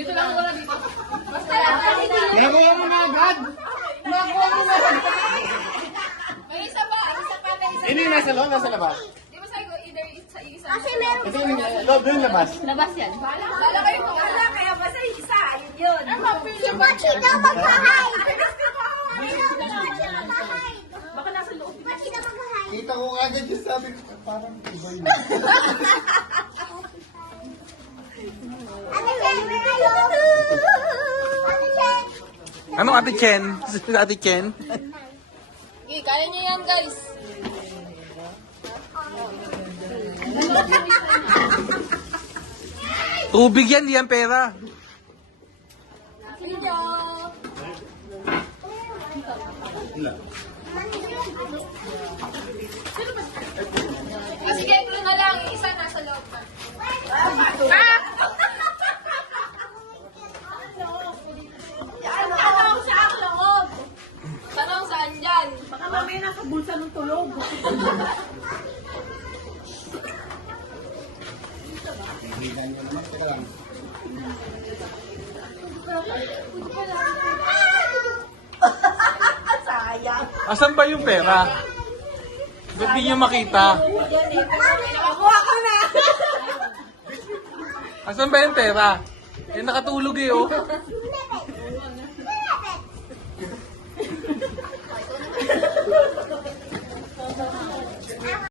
Dito lang wala dito. Basta Nakuha mo na agad. Nakuha mo na agad. may isa pa. Isa pa, may isa. Ini yung nasa loob, nasa labas. Di ba sabi ko, either isa. Kasi meron Ito yung loob, doon labas. Labas yan. Bala kayo kung wala. Kaya basta isa. Yun. si Bachi daw magpahay. Baka nasa loob. Bachi daw magpahay. Kita ko agad yung sabi ko, parang iba yun. Ate Chen, where are you? Ate Chen. Anong Ate Chen? Ate Chen? Okay, kaya niyo yan, guys. Tubig yan, di yan pera. Video. Sige, clue na lang. Isa nasa loob pa. Tanong sa ang loob. Tanong saan dyan? Baka mamaya nasa bulsa ng tulog. Asan ba yung pera? Ba't di nyo makita? Nakakuha ko na. Asan ba yung pera? Eh, nakatulog eh, oh. Hindi,